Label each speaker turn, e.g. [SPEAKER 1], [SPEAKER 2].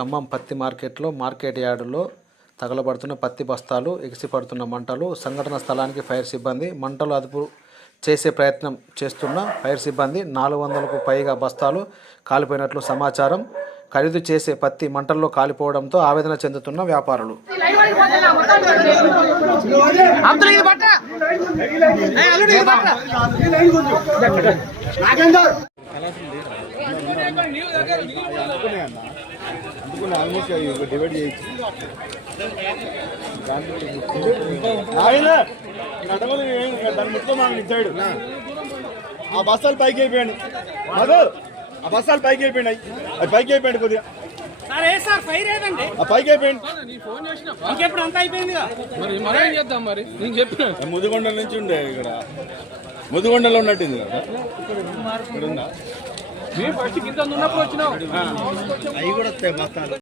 [SPEAKER 1] ఖమ్మం పత్తి మార్కెట్లో మార్కెట్ యార్డులో తగలబడుతున్న పత్తి బస్తాలు ఎగిసిపడుతున్న మంటలు సంఘటన స్థలానికి ఫైర్ సిబ్బంది మంటలు అదుపు చేసే ప్రయత్నం చేస్తున్న ఫైర్ సిబ్బంది నాలుగు వందలకు పైగా బస్తాలు కాలిపోయినట్లు సమాచారం. ఖరీదు చేసే పత్తి మంటల్లో కాలిపోవడంతో ఆవేదన చెందుతున్న వ్యాపారులు.
[SPEAKER 2] అబ్దుల్
[SPEAKER 3] అందుకని ఆల్మోస్ట్ డివైడ్ చేయొచ్చు. ఆయన నడవలు ఏం దాని మొత్తం మనం ఇచ్చాడు. ఆ బస్తాలు పైకి అయిపోయాడు. మధు ఆ బస్తాలు పైకి అయిపోయినాయి. అది పైకి అయిపోయాడు కొద్దిగా.
[SPEAKER 2] సార్ ఏ సార్ ఫైర్ ఏదండి?
[SPEAKER 3] ఆ పైకి అయిపోయింది
[SPEAKER 2] ఇంకెప్పుడు అంతా అయిపోయిందిగా
[SPEAKER 4] మరి మనం ఏం చేద్దాం మరి? నేను చెప్పిన.
[SPEAKER 3] ముదిగొండ నుంచి ఉండే ఇక్కడ. ముదిగొండలో ఉన్నట్టుంది కదా? ఇక్కడ ఉందా?
[SPEAKER 4] మేము ఫస్ట్ కింద ఉన్నప్పుడు వచ్చినాం.
[SPEAKER 3] అవి కూడా వస్తాయి మొత్తాలు